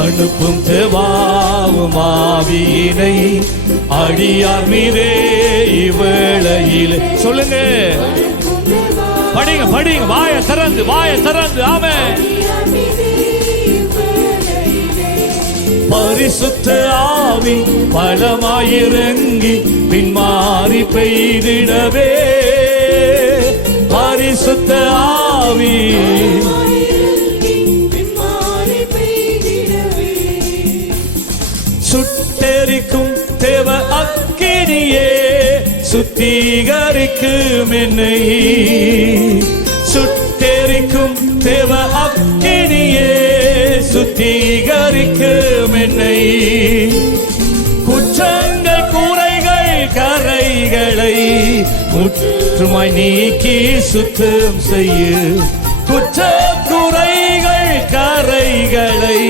அனுப்பும் தேவாவும் ஆவியினை அடியார் மீதே இவ்வேளையில். சொல்லுங்க, படிங்க படிங்க, வாய திறந்து ஆமென். பரிசுத்த ஆவி பலமாயிறங்கி பின்மாறி பெய்திடவே. பரிசுத்த ஆவி சுட்டெரிக்கும் தேவ அக்கினியே சுத்திகரிக்கும் என்னை. சுட்டெரிக்கும் தேவ அக்கினியே சுத்திகரிக்கும் என்னை. குற்றங்கள் குறைகள் கரைகளை முற்றுமாய் நீக்கி சுத்தம் செய்ய. குற்ற குறைகள் கரைகளை